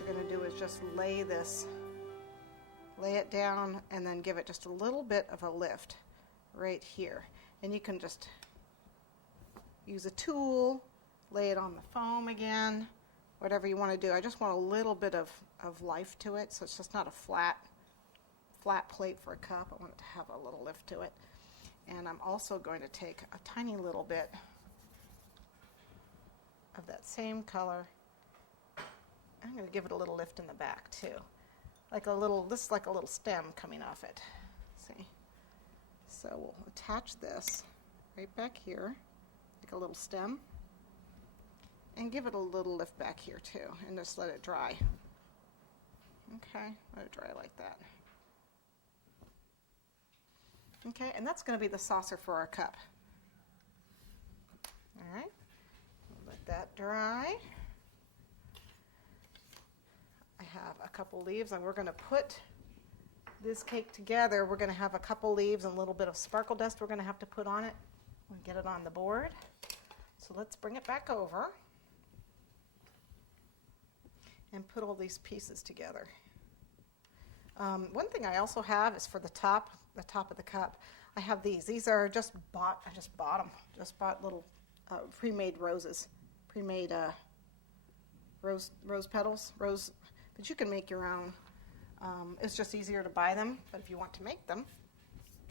what you're going to do is just lay it down and then give it just a little bit of a lift right here. And you can just use a tool, lay it on the foam again, whatever you want to do. I just want a little bit of life to it, so it's just not a flat plate for a cup. I want it to have a little lift to it. And I'm also going to take a tiny little bit of that same color. I'm going to give it a little lift in the back too. This is like a little stem coming off it. See? So we'll attach this right back here, like a little stem, and give it a little lift back here too, and just let it dry. Okay, let it dry like that. Okay, and that's going to be the saucer for our cup. All right, let that dry. I have a couple leaves, and we're going to put this cake together. We're going to have a couple leaves and a little bit of sparkle dust we're going to have to put on it and get it on the board. So let's bring it back over and put all these pieces together. One thing I also have is for the top of the cup. I have these. These are I just bought them. Just bought little pre-made roses, pre-made rose petals, but you can make your own. It's just easier to buy them, but if you want to make them,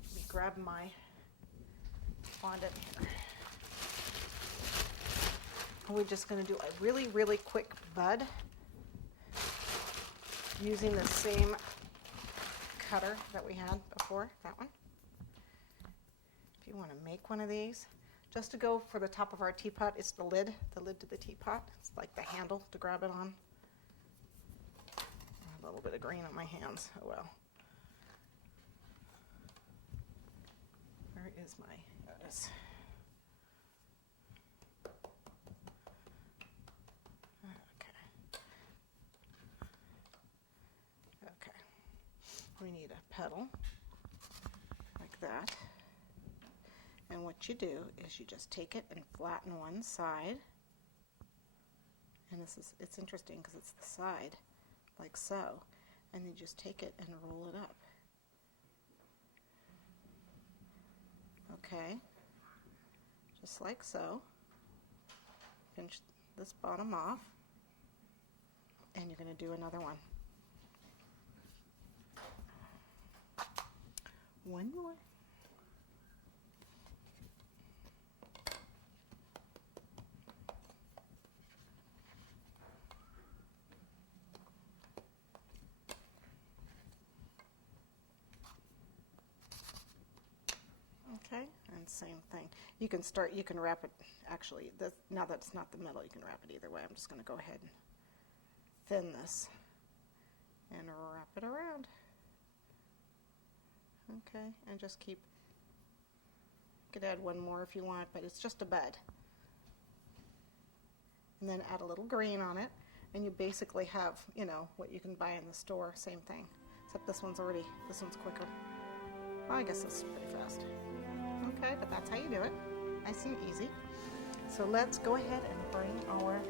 let me grab my fondant here. We're just going to do a really, really quick bud using the same cutter that we had before, that one. If you want to make one of these, just to go for the top of our teapot, it's the lid to the teapot. It's like the handle to grab it on. A little bit of green on my hands, oh well. Where is my, there it is. Okay, we need a petal like that. And what you do is you just take it and flatten one side. And it's interesting because it's the side, like so. And you just take it and roll it up. Okay, just like so. Pinch this bottom off. And you're going to do another one. One more. Okay, and same thing. You can wrap it, actually, now that it's not the middle, you can wrap it either way. I'm just going to go ahead and thin this and wrap it around. Okay, and just keep, you could add one more if you want, but it's just a bud. And then add a little green on it, and you basically have, what you can buy in the store, same thing. Except this one's quicker. Well, I guess this is pretty fast. Okay, but that's how you do it. Nice and easy. So let's go ahead and bring our